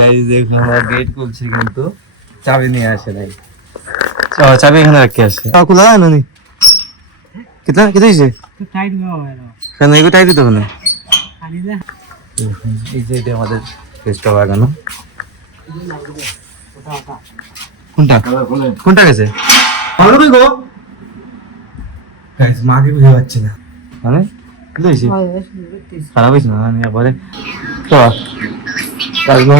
Guys দেখো আমরা gate খুলছি কিন্তু চাবি নিয়ে আসে নাই। চাবি এখানে রাখি আসে খোলা না নি কিতনা কিতনা ইসে टाइट हुआ है ना কেন এগো টাইট দিতে হবে खाली जा এই যে এটা আমাদের পেস্টটা লাগানো কোনটা কোনটা গেছে ভালো কই গো গাইস মাকে বুঝে পাচ্ছি না মানে কি হইছে খারাপ হইছে না আমি পরে তো কাজলো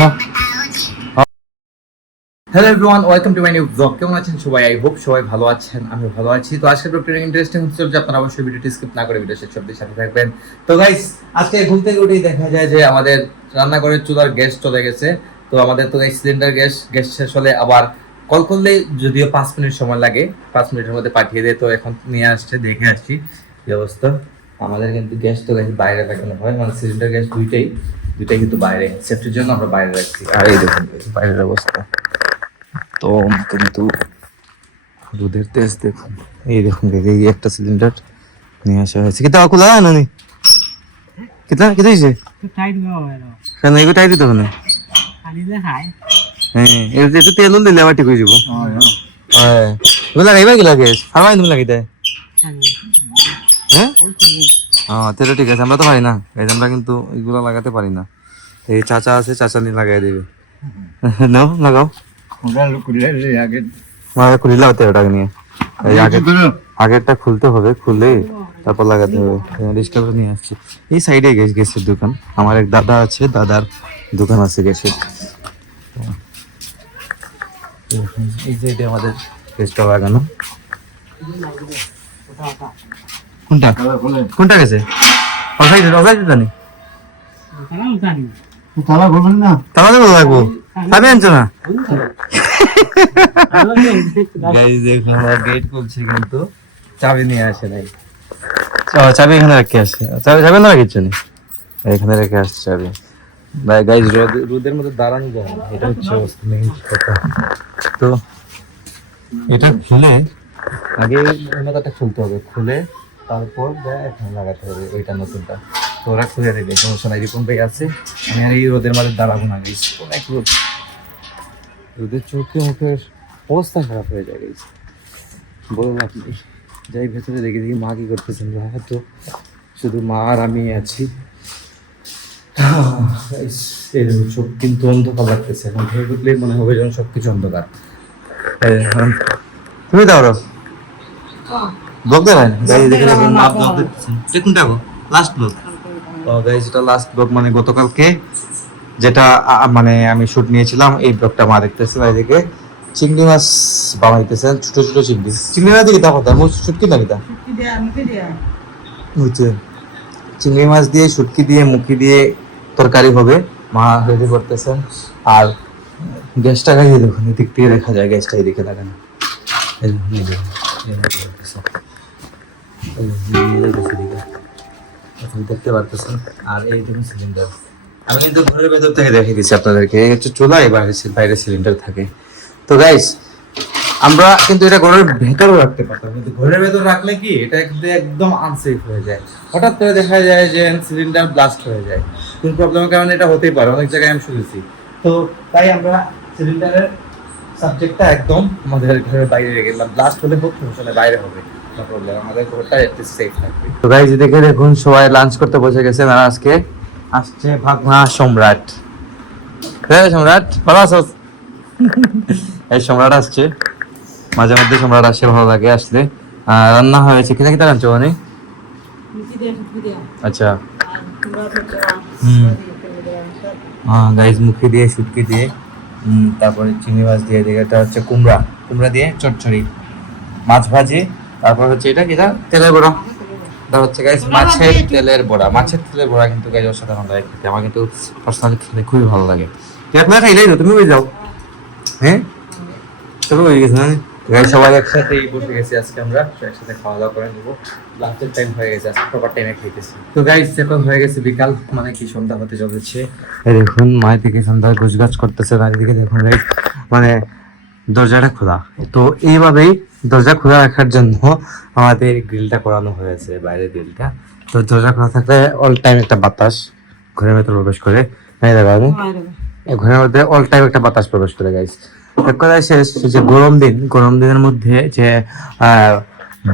hello everyone welcome to my new blog. কেমন আছেন সবাই? আই হোপ সবাই ভালো আছেন, আমি ভালো আছি। তো আজকের ব্লগটা ইন্টারেস্টিং হচ্ছে, আপনারা অবশ্যই ভিডিওটি স্কিপ না করে ভিডিও শেষ অবধি সাথে থাকবেন। তো গাইস আজকে ঘুম থেকে উঠেই দেখা যায় যে আমাদের রান্নাঘরের চুলার গ্যাস চলে গেছে। তো আমাদের তো এই সিলিন্ডার গ্যাস শেষ হলে আবার কল করলে যদিও 5 মিনিট সময় লাগে, 5 মিনিটের মধ্যে পাঠিয়ে দেয়। তো এখন নিয়ে আসছে, দেখে আসছি কি অবস্থা। আমাদের কিন্তু গ্যাস তো বাইরে রাখানো হয়, মানে সিলিন্ডার গ্যাস দুইটাই কিন্তু বাইরে, সেফটির জন্য আমরা বাইরে রাখছি। আর এই দেখুন বাইরের অবস্থা, তো কিন্তু দুধের তেজ দেখুন, এই দেখুন এই একটা সিলিন্ডার নিয়ে আসা হয়েছে। কিতা খোলা না নি কিতা কিতা হইছে टाइट हुआ है ना কেন এগো টাইট দিতে হবে না खाली जा हाय হ্যাঁ একটু তেল দিলে আবার ঠিক হয়ে যাবো। হ্যাঁ এগুলো লাগাইবা কি লাগে ফার্মাই তুমি লাগাই দেয় হ্যাঁ হ্যাঁ তেল ঠিক আছে, আমরা তো পারি না গাইজ, আমরা কিন্তু এগুলো লাগাতে পারি না। এই চাচা আছে, চাচা নিয়ে লাগাই দিবে। নাও লাগাও খুলিলা হতে ওটাকে নিয়ে আগেরটা খুলতে হবে, খুলে তারপর লাগাতে হবে। রিস্টার্ট নিয়ে আসছি। এই সাইডে গ্যাসের দোকান, আমার এক দাদা আছে, দাদার দোকান আছে গ্যাসের। এই যে এটা আমাদের গ্যাসটা লাগানো। কোনটা কোনটা গেছে জানি खाना उठा नहीं তালা বলবেন না, তালা দেবো লাগবো, আমি আনছো না। গাইস দেখুন আমরা গেট খুলছি কিন্তু চাবি নিয়ে আসে নাই। চাবি এখানে রাখি আসে, চাবি না রাখিচ্ছ নি, এখানে রেখে আসছে চাবি। ভাই গাইস রোদের মধ্যে দাঁড়ানো যায় না, এটা হচ্ছে মেইন কথা। তো এটা খুলে আগে ওনাটা খুলতে হবে, খুলে তারপর এখানে লাগাতে হবে ওইটা নতুনটা। তো ওরা খুলে দেবে, সমস্যা নাই। রিপন ভাই আছে, আমি আর এই রোদের মধ্যে দাঁড়াবো না গাইস, অনেক রোদ, রোদের চোখে মুখের অবস্থা খারাপ হয়ে যায় গাইস, বলুন আপনি। যাই ভেতরে দেখি মা কি করতেছেন, হয়তো শুধু মা আর আমি আছি। চোখ কিন্তু অন্ধকার লাগতেছে, এখন ভেবে উঠলেই মনে হবে যেন সবকিছু অন্ধকার। তুমি দাও ব্লগ দেবেন দেখুন, দেখো লাস্ট ব্লগ। গাইস এটা লাস্ট ব্লগ, মানে গতকালকে যেটা মানে আমি শুট নিয়েছিলাম, এই ব্লগটা মা দেখতেছে। এদিকে চিংড়ি মাছ বানাইতেছেন, ছোট ছোট চিংড়ি মাছ দিকে কথা শুটকি না কিতা বুঝছে, চিংড়ি মাছ দিয়ে শুটকি দিয়ে মুখি দিয়ে তরকারি হবে, মা রেডি করতেছেন। আর গ্যাসটা গাইয়ে দেখুন, এদিক থেকে দেখা যায় গ্যাসটা এদিকে লাগানো, দেখতে পারতেছেন। আর এই দেখুন সিলিন্ডার, আমি কিন্তু ঘরের ভেতর থেকে দেখে দিচ্ছি আপনাদেরকে, এই হচ্ছে চুলা, বাইরে সিলিন্ডার থাকে। তো গাইস আমরা কিন্তু এটা ঘরের ভেতরে রাখতে পারতাম, কিন্তু ঘরের ভেতর রাখলে কি এটা কিন্তু একদম আনসেফ হয়ে যায়। হঠাৎ করে দেখা যায় যে সিলিন্ডার ব্লাস্ট হয়ে যায়, কোন প্রবলেমের কারণে এটা হতেই পারে, অনেক জায়গায় আমি শুনেছি। তো তাই আমরা সিলিন্ডারের সাবজেক্টটা একদম আমাদের ঘরের বাইরে রেখে দিলাম, ব্লাস্ট হলে হোক সমস্যা বাইরে হবে, প্রবলেম, আমাদের ঘরটা একটু সেফ থাকবে। তো গাইস দেখে দেখুন সবাই লাঞ্চ করতে বসে গেছে, আর আজকে আসছে ভাগনা সম্রাট। হ্যাঁ সম্রাট ভালো আছো? এই সম্রাট আসছে, মাঝে মধ্যে সম্রাট আসে, ভালো লাগে আসলে। রান্না হয়েছে কিনা কিনা রাঁধছো মানে? আচ্ছা হ্যাঁ গাইস মুখি দিয়ে শুটকি দিয়ে, তারপরে চিংড়ি মাছ দিয়ে, এটা হচ্ছে কুমড়া দিয়ে চচ্চড়ি, মাছ ভাজি, তারপর হচ্ছে এটা কিনা তেলের বড়া। এটা হচ্ছে গাইস মাছের তেলের বড়া কিন্তু গাইস অসাধারণ লাগে খেতে, আমার কিন্তু পার্সোনালি খেতে খুবই ভালো লাগে। তুই আপনারা খাইলেই তো, তুমি যাও হ্যাঁ চলো হয়ে গেছে না গাইস, সবাই একসাথে বসে গেছি আজকে, আমরা একসাথে খাওয়া দাওয়া করে নেবো। লাঞ্চের টাইম হয়ে গেছে, আজকে প্রপার টাইমে খাইতেছি। তো গাইস এখন হয়ে গেছে বিকাল, মানে কি সন্ধ্যা হতে চলেছে। দেখুন মায়ের দিকে সন্ধ্যা গোছগাছ করতেছে, চারিদিকে দেখুন গাইস, মানে দরজাটা খোলা। তো এইভাবেই দরজা খোলা রাখার জন্য আমাদের গ্রিলটা করানো হয়েছে, বাইরের গ্রিলটা। তো দরজা খোলা থাকলে অল টাইম একটা বাতাস ঘরের ভেতর প্রবেশ করে, এই ঘরের মধ্যে অল টাইম একটা বাতাস প্রবেশ করে গাইস। এক কথায় শেষ, যে গরম দিনের মধ্যে যে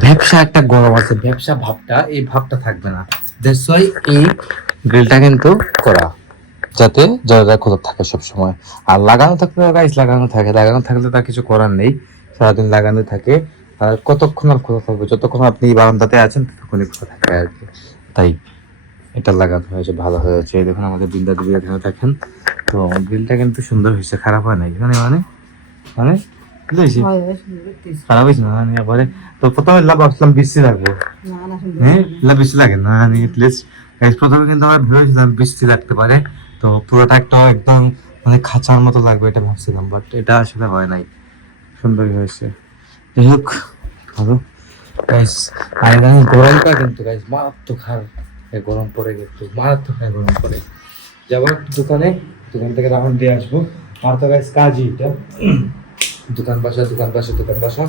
ব্যবসা একটা গরম আছে, ব্যবসা ভাবটা, এই ভাবটা থাকবে না। দ্যাটস ওয়াই এই গ্রিলটা কিন্তু করা, যাতে দরজা খোলা থাকে সব সময়। আর লাগানো থাকলে গাইস লাগানো থাকলে তার কিছু করার নেই, সারাদিন লাগানো থাকে। আর কতক্ষণ আর খোলা থাকবে, যতক্ষণ আপনি বারান্দাতে আছেন ততক্ষণই খোলা থাকে আর কি। তাই এটা লাগানো হয়েছে, ভালো হয়েছে। এই দেখুন আমাদের বিন্দা দেবী এখানে দেখেন। তো গ্রিলটা কিন্তু সুন্দর হয়েছে, খারাপ হয় নাই এখানে, মানে মানে কি হয়েছে, খারাপ হয়েছে না মানে এবারে। তো প্রথমে ভাবছিলাম বৃষ্টি লাগবে, হ্যাঁ বৃষ্টি লাগে না এটলিস্ট। প্রথমে কিন্তু আমরা ভেবেছিলাম বৃষ্টি লাগতে পারে, তো পুরোটা একটা একদম মানে খাঁচার মতো লাগবে এটা ভাবছিলাম, বাট এটা আসলে হয় নাই, সুন্দরই হয়েছে। যাই হোক ভালো গাইস। আর এখানে গরমটা কিন্তু গাইস মারাত্মক হার গরম পড়ে, কিন্তু মারাত্মক হার গরম পড়ে। যাবো দোকান থেকে রাউন্ড দিয়ে আসবো। আর তো গাইস কাজই এটা, দোকান বাসা।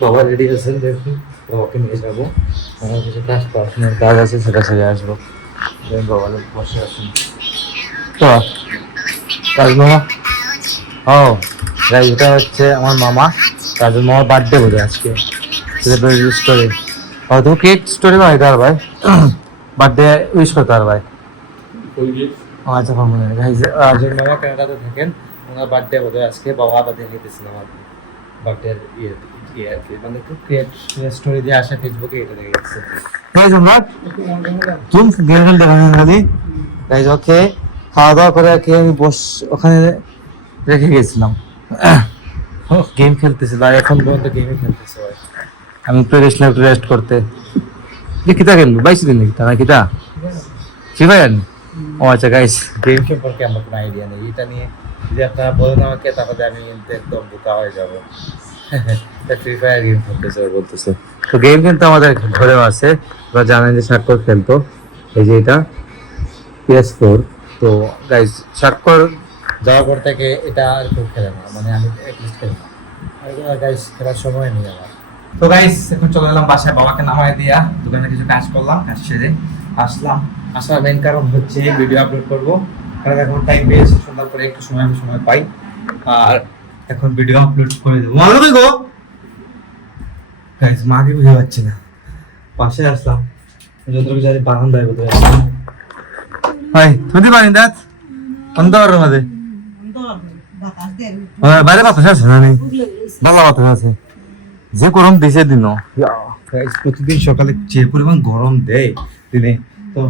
বাবা রেডি আছেন, দেখুন বাবাকে নিয়ে যাবো। আমার কিছু কাজ আছে, সেটা সেরে আসবো। বাবা বসে আসুন তো কাজ মামা। ও গাইস, এটা হচ্ছে আমার মামা, কাজের মামার বার্থডে বোধ আজকে। স্টোরি তো কেক স্টোরি ভাই তার ভাই বার্থডে উইশ করতে আর ভাই। আচ্ছা মনে হয় গাইস, আজের মামা কানাডাতে থাকেন, ওনার বার্থডে বোধ আজকে। বাবা বার্থডে নিতেছিলাম আর বার্থডে ইয়ে আর কি, মানে ক্রিয়েট স্টোরি দিয়ে আসে ফেসবুকে, এটা দেখে গেছে গাইস। আমরা তুম গেম দেখানো খালি গাইস। ওকে খাওয়া দাওয়া করে কি আমি ওখানে রেখে গেছিলাম, গেম খেলতেছিল, আর এখন পর্যন্ত গেমই খেলতেছে। আমি একটু রেস্ট করতে কিতা খেলবো 22 দিন নাকি তারা কিতা ফ্রি ফায়ার। ও আচ্ছা গাইস, গেম সম্পর্কে আমার কোনো আইডিয়া নেই, এটা নিয়ে যদি আপনারা বলেন আমাকে তাহলে আমি কিন্তু একদম বোকা হয়ে যাবো। ফ্রি ফায়ার গেম খেলতেছে বলতেছে। তো গেম কিন্তু আমাদের ঘরেও আছে, আপনারা জানেন যে স্বাক্ষর খেলতো, এই যে এটা PS4। তো গাইস স্বাক্ষর যাওয়ার পর থেকে এটা আর কেউ খেলে না, মানে আমি অ্যাটলিস্ট খেলি না, আর গাইস খেলার সময় নেই আমার। তো গাইস এখন চলে এলাম বাসায়, বাবাকে নামায় দিয়া দোকানে কিছু কাজ করলাম, কাজ সেরে আসলাম। আসার মেইন কারণ হচ্ছে ভিডিও আপলোড করবো, কারণ এখন টাইম পেয়েছি, সুন্দর করে একটু সময় পাই, আর এখন ভিডিও আপলোড করে দেবো। ভালো গো গাইস, মাকে বুঝে পাচ্ছি না, পাশে আসলাম যতটুকু জানি বারান্দায় বোধ হয়। হাই তুমি বারান্দাত অন্ধকার মধ্যে বাইরে বাতাস আছে না, নেই ভালো বাতাস আছে। যে গরম দিছে দিন, প্রতিদিন সকালে যে পরিমাণ গরম দেয় দিনে, তো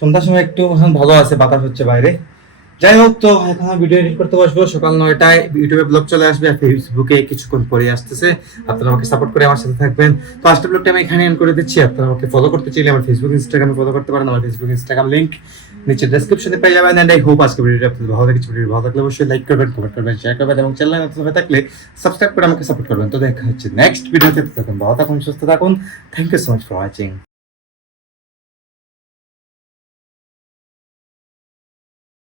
সন্ধ্যার সময় একটু ভালো আছে, বাতাস হচ্ছে বাইরে। যাই হোক, তো এখন ভিডিও এডিট করতে বসবো। সকাল 9টায় ইউটিউবে ব্লগ চলে আসবে, আর ফেসবুকে কিছুক্ষণ পরে আসতেছে। আপনারা আমাকে সাপোর্ট করে আমার সাথে থাকবেন। তো আজকের ব্লগটা আমি এখানে এন্ড করে দিচ্ছি। আপনারা আমাকে ফলো করতে চাইলে আমার ফেসবুক ইনস্টাগ্রামে ফলো করতে পারেন। আমার ফেসবুক ইনস্টাগ্রাম লিংক নিচে ডেসক্রিপশনে পেয়ে যাবেন। এন্ড আই হোপ আজকে ভিডিওটা আপনাদের ভালো লেগেছে। ভিডিও ভালো লাগলে অবশ্যই লাইক করবেন, কমেন্ট করবেন, শেয়ার করবেন, এবং চ্যানেলে নতুন হয়ে থাকলে সাবস্ক্রাইব করে আমাকে সাপোর্ট করবেন। তো দেখা হচ্ছে নেক্সট ভিডিওতে। তখন ভালো থাকুন, সুস্থ থাকুন। Thank you so much for watching.